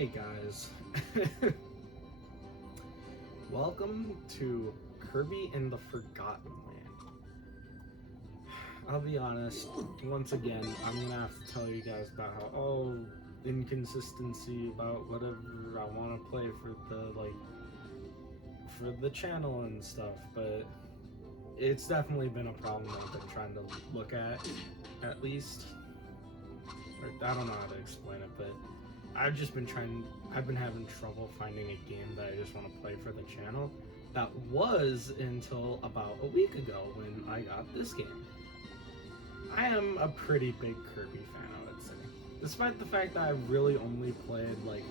Hey guys, welcome to Kirby in the Forgotten Land. I'll be honest, once again, I'm gonna have to tell you guys about how, inconsistency about whatever I want to play for the channel and stuff, but it's definitely been a problem that I've been trying to look at least. Or, I don't know how to explain it, but I've been having trouble finding a game that I just want to play for the channel. That was until about a week ago when I got this game. I am a pretty big Kirby fan, I would say. Despite the fact that I've really only played like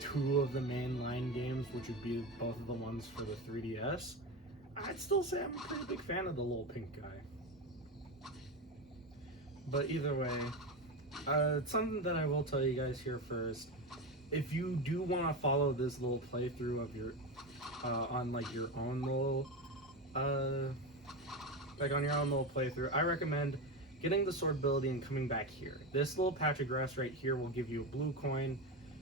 2 of the mainline games, which would be both of the ones for the 3DS, I'd still say I'm a pretty big fan of the little pink guy. But either way, something that I will tell you guys here first, if you do want to follow this little playthrough of your, on like your own little, playthrough, I recommend getting the sword ability and coming back here. This little patch of grass right here will give you a blue coin,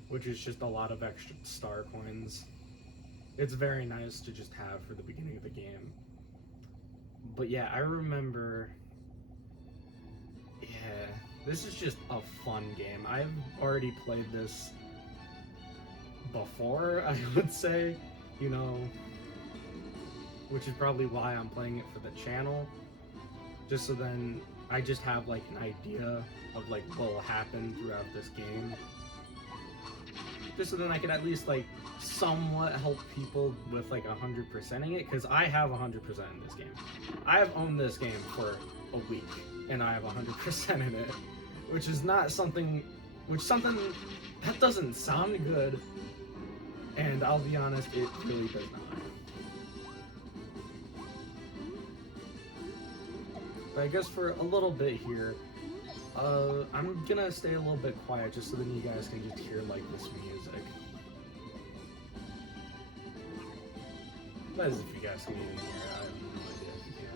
which is just a lot of extra star coins. It's very nice to just have for the beginning of the game. But yeah, I remember, yeah, this is just a fun game. I've already played this before, I would say, you know, which is probably why I'm playing it for the channel, just so then I just have like an idea of like what will happen throughout this game, just so then I can at least like somewhat help people with like 100%ing it, because I have 100% in this game. I have owned this game for a week and I have 100% in it, which is not something that doesn't sound good, and I'll be honest, it really does not. But I guess for a little bit here, I'm gonna stay a little bit quiet just so then you guys can just hear like this music. That is if you guys can even hear it. I have no idea if you can.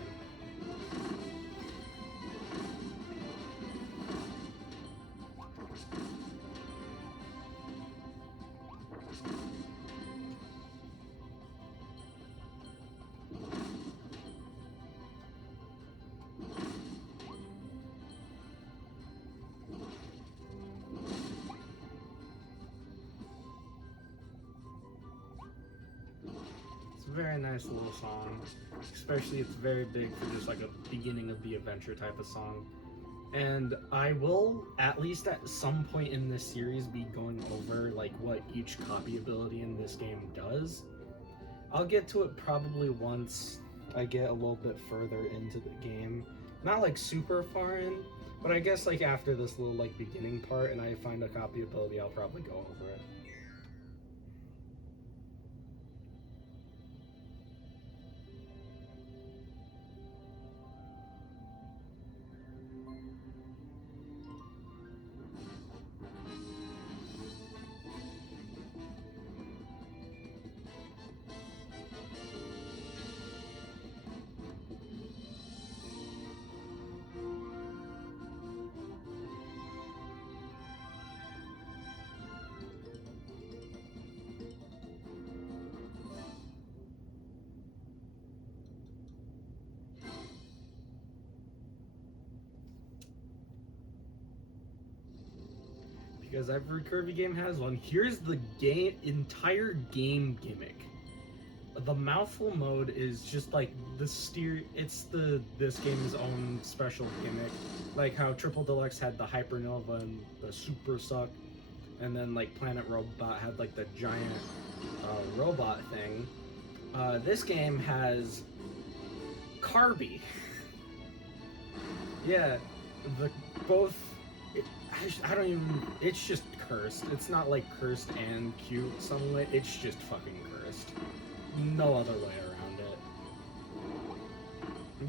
It's a very nice little song, especially it's very big for just like a beginning of the adventure type of song. And I will, at least at some point in this series, be going over like what each copy ability in this game does. I'll get to it probably once I get a little bit further into the game. Not like super far in, but I guess like after this little like beginning part and I find a copy ability, I'll probably go over it. Because every Kirby game has one. Here's the entire game gimmick. The mouthful mode is just like it's this game's own special gimmick. Like how Triple Deluxe had the Hypernova and the Super Suck, and then like Planet Robot had like the giant robot thing. This game has Karby. Yeah, I don't even. It's just cursed. It's not like cursed and cute some way. It's just fucking cursed. No other way around it.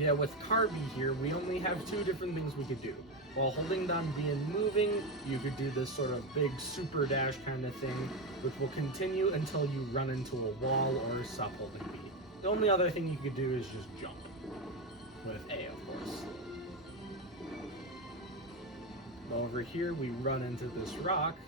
Yeah, with Karby here, we only have 2 different things we could do. While holding down B and moving, you could do this sort of big super dash kind of thing, which will continue until you run into a wall or stop holding B. The only other thing you could do is just jump. With A, of course. Over here, we run into this rock,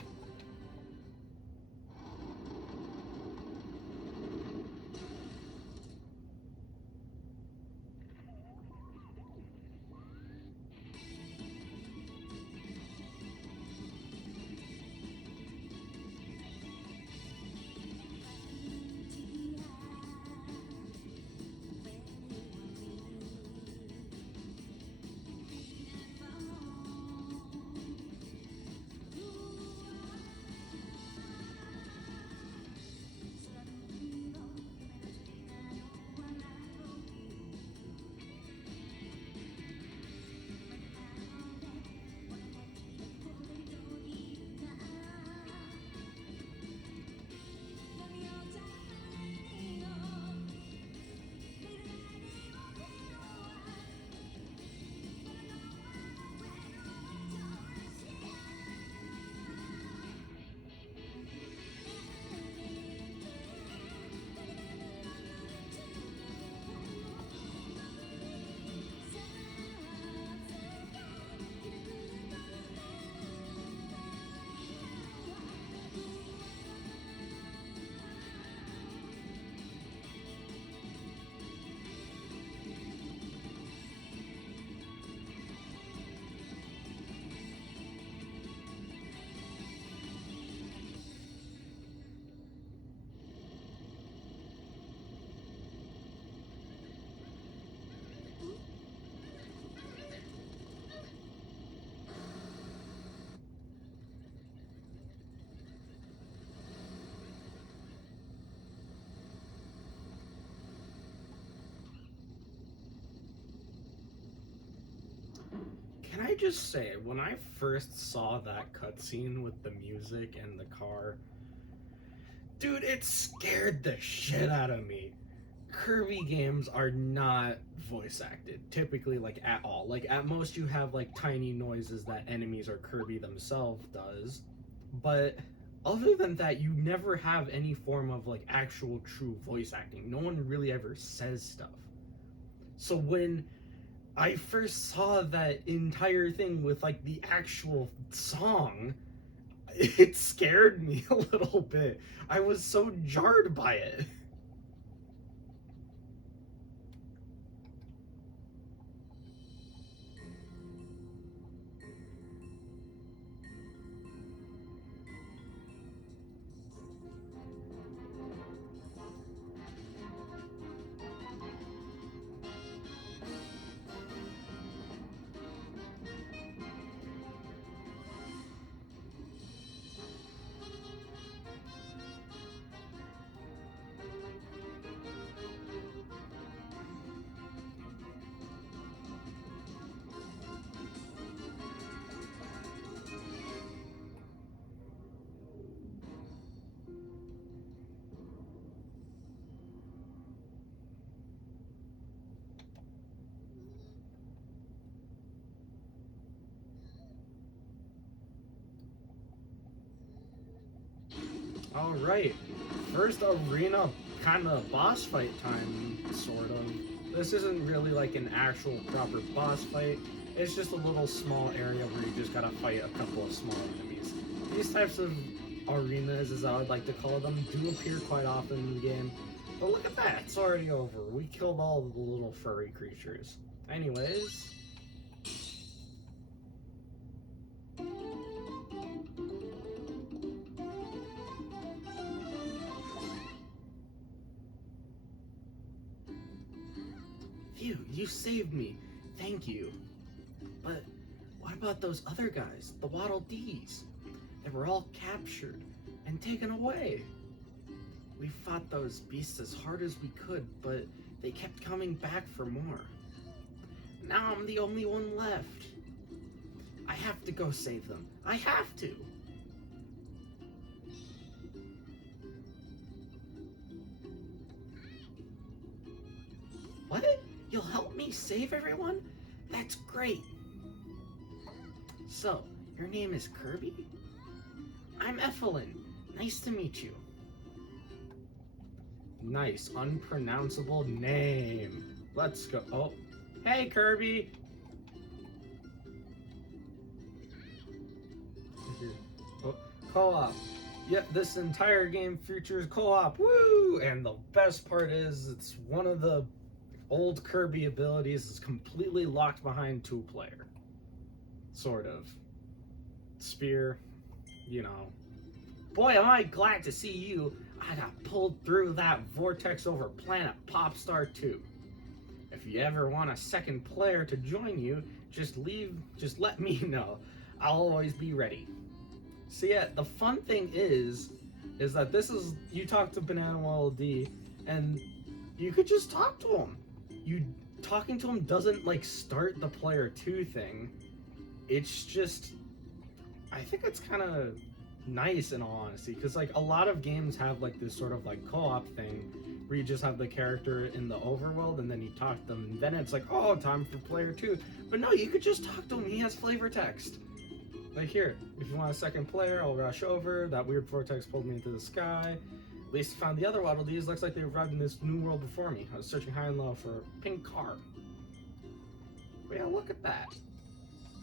I just say, when I first saw that cutscene with the music and the car, dude, it scared the shit out of me. Kirby games are not voice acted, typically, like, at all. Like, at most you have, like, tiny noises that enemies or Kirby themselves does, but other than that, you never have any form of, like, actual true voice acting. No one really ever says stuff. So when I first saw that entire thing with, like, the actual song, it scared me a little bit. I was so jarred by it. Alright, first arena kind of boss fight time, sort of. This isn't really like an actual proper boss fight, it's just a little small area where you just gotta fight a couple of small enemies. These types of arenas, as I would like to call them, do appear quite often in the game. But look at that, it's already over. We killed all of the little furry creatures. Anyways, phew, you saved me. Thank you. But what about those other guys, the Waddle Dees? They were all captured and taken away. We fought those beasts as hard as we could, but they kept coming back for more. Now I'm the only one left. I have to go save them. I have to. What? You'll help me save everyone? That's great. So, your name is Kirby? I'm Ethelyn. Nice to meet you. Nice, unpronounceable name. Let's go. Oh, hey, Kirby. Oh, co-op. Yep, this entire game features co-op. Woo! And the best part is, it's one of the old Kirby abilities is completely locked behind two-player. Sort of. Spear, you know. Boy, am I glad to see you. I got pulled through that vortex over planet Popstar 2. If you ever want a second player to join you, just let me know. I'll always be ready. So yeah, the fun thing is that you talk to Banana Waddle Dee, and you could just talk to him. Talking to him doesn't like start the player 2 thing. It's just, I think it's kind of nice in all honesty, because like a lot of games have like this sort of like co-op thing where you just have the character in the overworld and then you talk to them and then it's like, oh, time for player 2. But no, you could just talk to him. He has flavor text. Like here, if you want a second player, I'll rush over. That weird vortex pulled me into the sky. At least I found the other Waddle Dees. Looks like they arrived in this new world before me. I was searching high and low for a pink car. But yeah, look at that.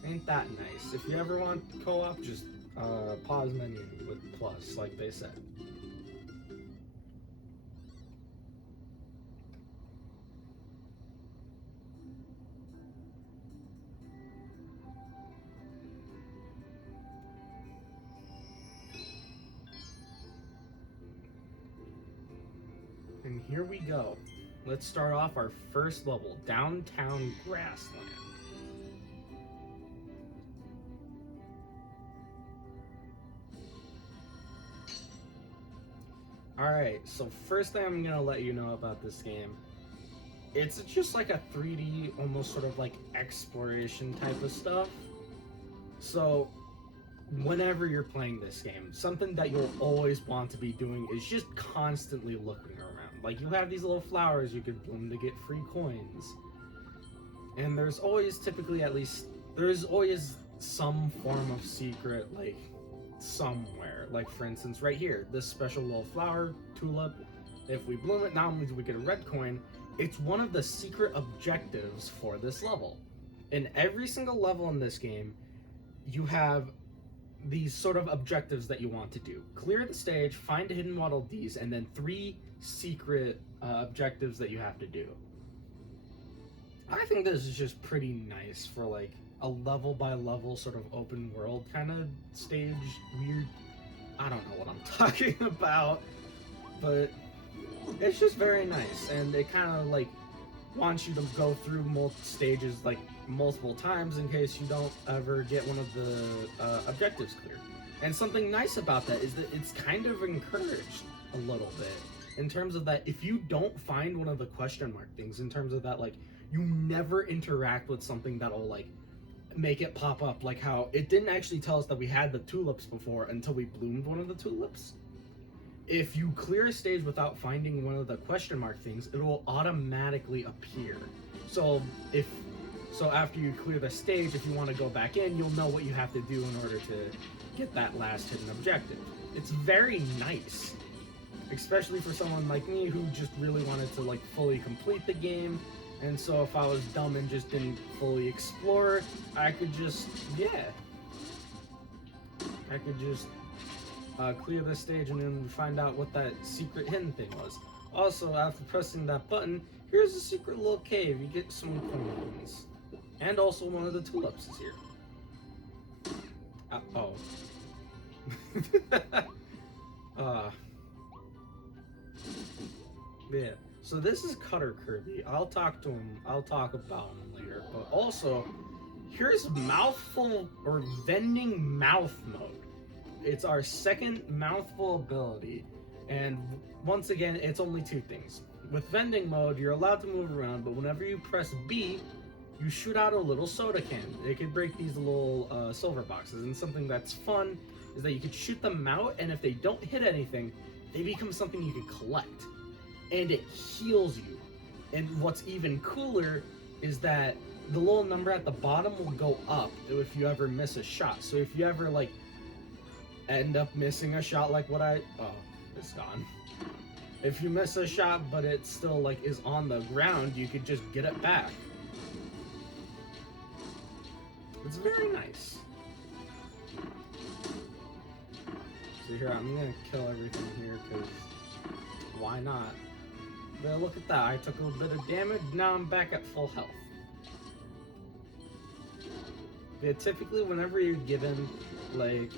Ain't that nice? If you ever want co-op, just pause menu with plus, like they said. And here we go. Let's start off our first level, Downtown Grassland. Alright, so first thing I'm gonna let you know about this game, it's just like a 3D, almost sort of like exploration type of stuff. So whenever you're playing this game, something that you'll always want to be doing is just constantly looking around. Like, you have these little flowers you could bloom to get free coins. And there's always there's always some form of secret, like, somewhere. Like, for instance, right here, this special little flower, tulip, if we bloom it, not only do we get a red coin, it's one of the secret objectives for this level. In every single level in this game, you have these sort of objectives that you want to do. Clear the stage, find hidden Waddle Dees, and then 3 secret objectives that you have to do. I think this is just pretty nice for like a level by level sort of open world kind of stage. Weird. I don't know what I'm talking about, but it's just very nice, and it kind of like wants you to go through stages like multiple times in case you don't ever get one of the objectives cleared. And something nice about that is that it's kind of encouraged a little bit in terms of that if you don't find one of the question mark things, in terms of that, like, you never interact with something that'll like make it pop up, like how it didn't actually tell us that we had the tulips before until we bloomed one of the tulips. If you clear a stage without finding one of the question mark things, it will automatically appear. So after you clear the stage, if you want to go back in, you'll know what you have to do in order to get that last hidden objective. It's very nice, especially for someone like me who just really wanted to like fully complete the game. And so if I was dumb and just didn't fully explore, I could just clear this stage and then find out what that secret hidden thing was. Also, after pressing that button, here's a secret little cave. You get some coins. And also one of the tulips is here. Oh. Yeah. So this is Cutter Kirby. I'll talk about him later. But also, here's mouthful or vending mouth mode. It's our second mouthful ability. And once again, it's only 2 things. With vending mode, you're allowed to move around, but whenever you press B, you shoot out a little soda can. It can break these little silver boxes. And something that's fun is that you can shoot them out, and if they don't hit anything, they become something you can collect. And it heals you. And what's even cooler is that the little number at the bottom will go up if you ever miss a shot. So if you ever like end up missing a shot like what it's gone. If you miss a shot but it still like is on the ground, you could just get it back. It's very nice. So here, I'm gonna kill everything here because why not? But look at that, I took a little bit of damage, now I'm back at full health. Yeah, typically whenever you're given like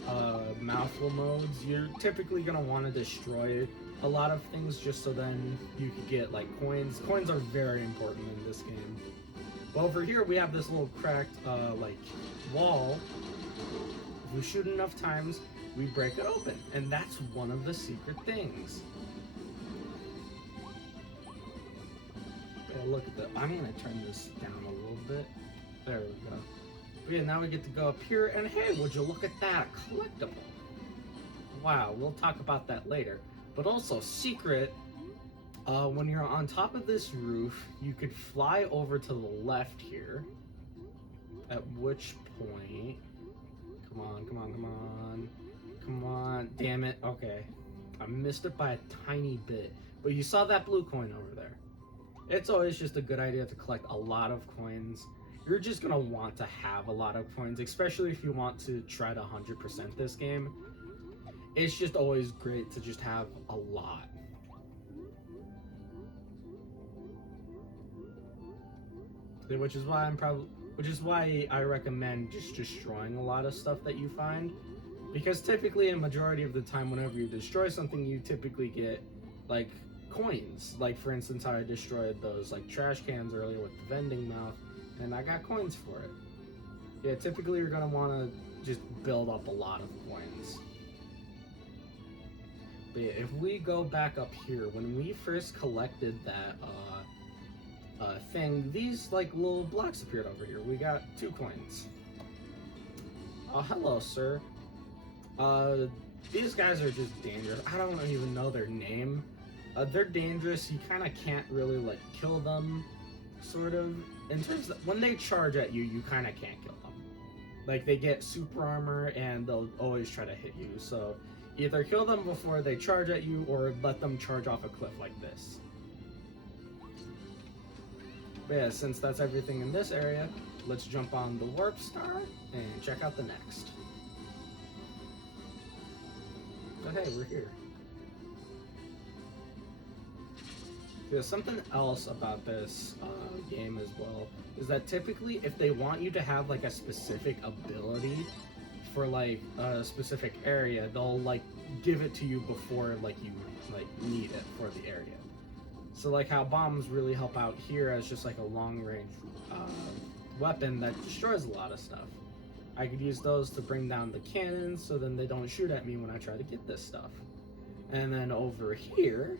mouthful modes, you're typically gonna want to destroy a lot of things just so then you could get like coins. Coins are very important in this game. But over here we have this little cracked like wall. If we shoot enough times, we break it open, and that's one of the secret things. Yeah, look at that. I'm gonna turn this down a little bit. There we go. But yeah, now we get to go up here, and hey, would you look at that, a collectible. Wow, we'll talk about that later. But also, secret, when you're on top of this roof, you could fly over to the left here, at which point, come on, damn it, okay. I missed it by a tiny bit, but you saw that blue coin over there. It's always just a good idea to collect a lot of coins. You're just gonna want to have a lot of coins, especially if you want to try to 100% this game. It's just always great to just have a lot. Which is why I recommend just destroying a lot of stuff that you find. Because typically, a majority of the time, whenever you destroy something, you typically get, like, coins. Like, for instance, how I destroyed those, like, trash cans earlier with the vending mouth, and I got coins for it. Yeah, typically you're going to want to just build up a lot of coins. But yeah, if we go back up here, when we first collected that thing, these like little blocks appeared over here. We got 2 coins. Oh, hello, sir. These guys are just dangerous. I don't even know their name. They're dangerous. You kind of can't really like kill them, sort of. In terms of when they charge at you, you kind of can't kill them. Like they get super armor and they'll always try to hit you. So either kill them before they charge at you or let them charge off a cliff like this. But yeah, since that's everything in this area, let's jump on the Warp Star and check out the next. So hey, we're here. There's something else about this game as well, is that typically if they want you to have like a specific ability for like a specific area, they'll like give it to you before like you like need it for the area. So like how bombs really help out here as just like a long range weapon that destroys a lot of stuff. I could use those to bring down the cannons so then they don't shoot at me when I try to get this stuff. And then over here,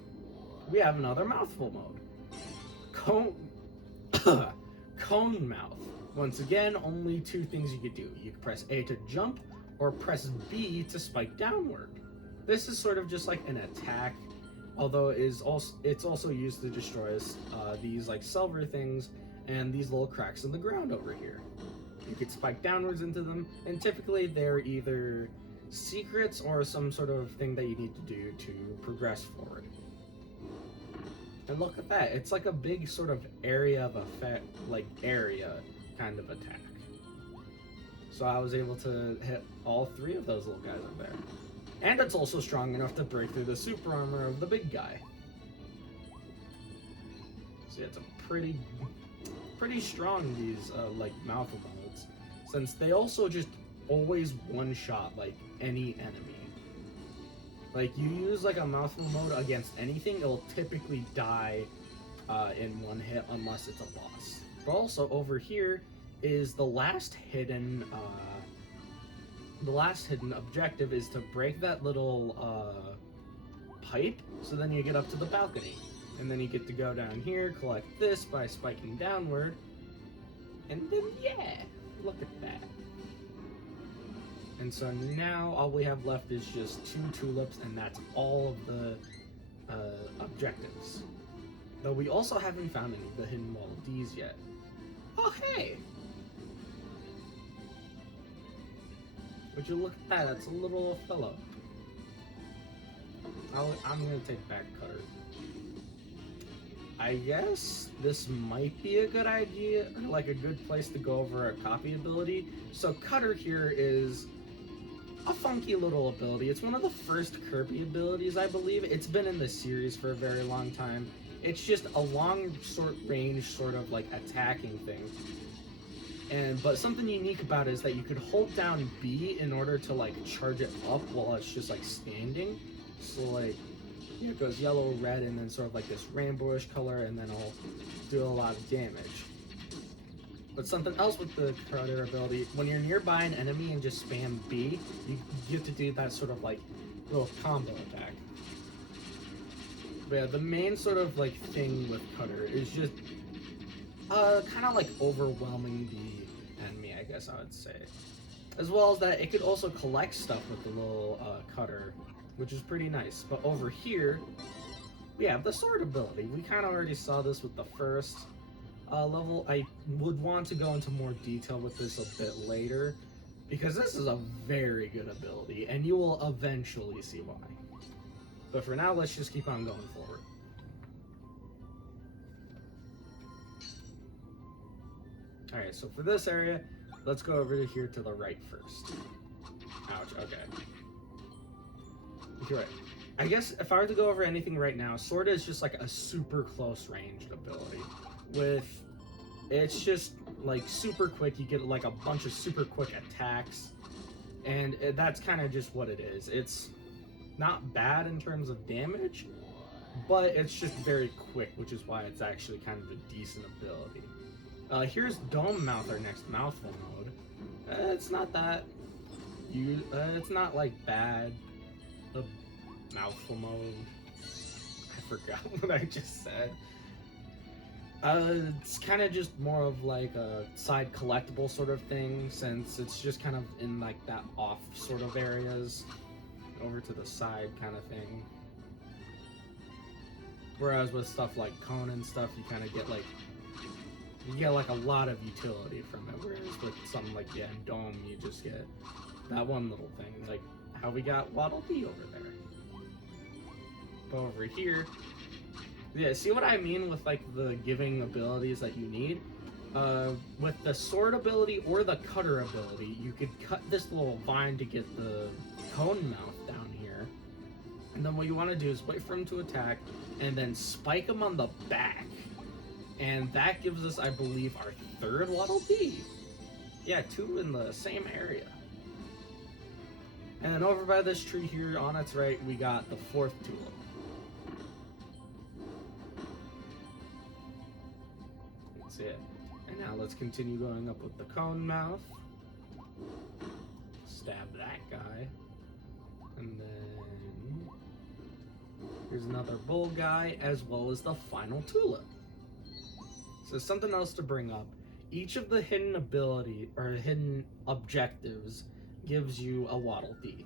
we have another mouthful mode. Cone mouth. Once again, only two things you could do. You could press A to jump or press B to spike downward. This is sort of just like an attack, although it's also used to destroy these like silver things and these little cracks in the ground over here. You could spike downwards into them, and typically they're either secrets or some sort of thing that you need to do to progress forward. And look at that, it's like a big sort of area of effect, like area kind of attack. So I was able to hit all three of those little guys up there. And it's also strong enough to break through the super armor of the big guy. So yeah, it's a pretty strong, these like mouthful modes, since they also just always one-shot like any enemy. Like you use like a mouthful mode against anything, it'll typically die in one hit unless it's a boss. But also over here is the last hidden objective is to break that little pipe, so then you get up to the balcony. And then you get to go down here, collect this by spiking downward, and then yeah, look at that. And so now all we have left is just 2 tulips, and that's all of the objectives. Though we also haven't found any of the hidden wall Ds yet. Oh hey! Would you look at that? That's a little fellow. I'm gonna take back Cutter. I guess this might be a good idea, or like a good place to go over a copy ability. So Cutter here is a funky little ability. It's one of the first Kirby abilities, I believe. It's been in the series for a very long time. It's just a long, short range sort of like attacking thing. But something unique about it is that you could hold down B in order to like charge it up while it's just like standing. So like, it goes yellow, red, and then sort of like this rainbowish color, and then it'll do a lot of damage. But something else with the Cutter ability, when you're nearby an enemy and just spam B, you get to do that sort of like little combo attack. But yeah, the main sort of like thing with Cutter is just kind of like overwhelming the enemy, I guess I would say. As well as that, it could also collect stuff with the little Cutter, which is pretty nice. But over here, we have the sword ability. We kind of already saw this with the first level. I would want to go into more detail with this a bit later, because this is a very good ability, and you will eventually see why. But for now, let's just keep on going forward. Alright, so for this area, let's go over to here to the right first. Ouch, okay. You're right. I guess if I were to go over anything right now, Sword is just like a super close ranged ability. It's just like super quick, you get like a bunch of super quick attacks, and that's kind of just what it is. It's not bad in terms of damage, but it's just very quick, which is why it's actually kind of a decent ability. Here's Dome Mouth, our next mouthful mode. It's not that... it's not like bad. The mouthful mode. I forgot what I just said. It's kind of just more of like a side collectible sort of thing, since it's just kind of in like that off sort of areas, over to the side kind of thing. Whereas with stuff like cone and stuff, you kind of get like a lot of utility from it. Whereas with something like dome, you just get that one little thing, like how we got Waddle Dee over there. But over here, yeah, see what I mean with like the giving abilities that you need? With the sword ability or the cutter ability, you could cut this little vine to get the cone mouth down here. And then what you want to do is wait for him to attack and then spike him on the back. And that gives us, I believe, our third Waddle Dee. Yeah, 2 in the same area. And then over by this tree here on its right, we got the 4th tulip. That's it. And now let's continue going up with the cone mouth. Stab that guy. And then here's another bull guy, as well as the final tulip. So something else to bring up. Each of the hidden ability or hidden objectives gives you a Waddle Dee.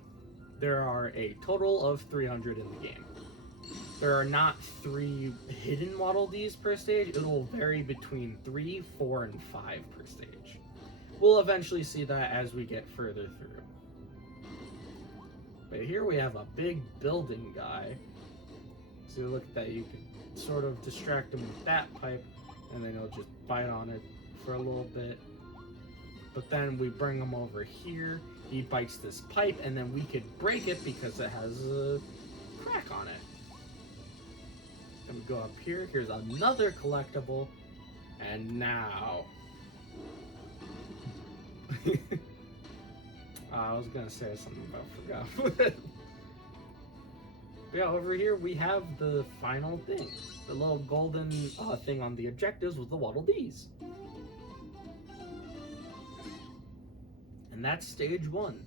There are a total of 300 in the game. There are not 3 hidden Waddle Dees per stage. It will vary between 3, 4, and 5 per stage. We'll eventually see that as we get further through. But here we have a big building guy. So look at that, you can sort of distract him with that pipe, and then he'll just bite on it for a little bit. But then we bring him over here, he bites this pipe, and then we could break it because it has a crack on it. Then we go up here, here's another collectible, and now... I was gonna say something about forgot. Yeah, over here we have the final thing. The little golden thing on the objectives with the Waddle Dees. And that's stage 1.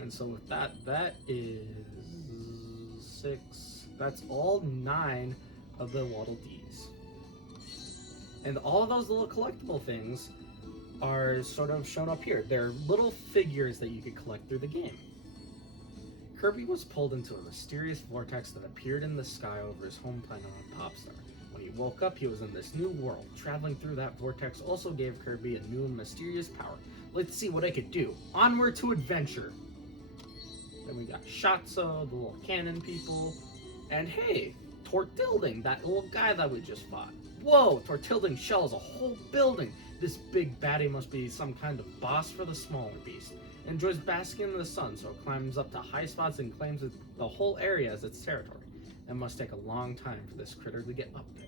And so with that, that is 6. That's all 9 of the Waddle Dees. And all of those little collectible things are sort of shown up here. They're little figures that you could collect through the game. Kirby was pulled into a mysterious vortex that appeared in the sky over his home planet on Popstar. When he woke up, he was in this new world. Traveling through that vortex also gave Kirby a new and mysterious power. Let's see what I could do. Onward to adventure! Then we got Shatso, the little cannon people, and hey, Tortilding, that little guy that we just fought. Whoa, Tortilding shells a whole building! This big baddie must be some kind of boss for the smaller beast. It enjoys basking in the sun, so it climbs up to high spots and claims the whole area as its territory. It must take a long time for this critter to get up there.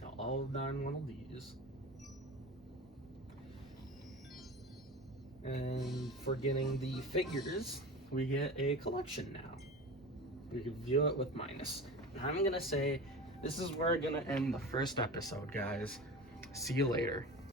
Now all 9 Waddle Dees. And for getting the figures, we get a collection now. We can view it with minus. And I'm gonna say this is where we're gonna end the first episode, guys. See you later.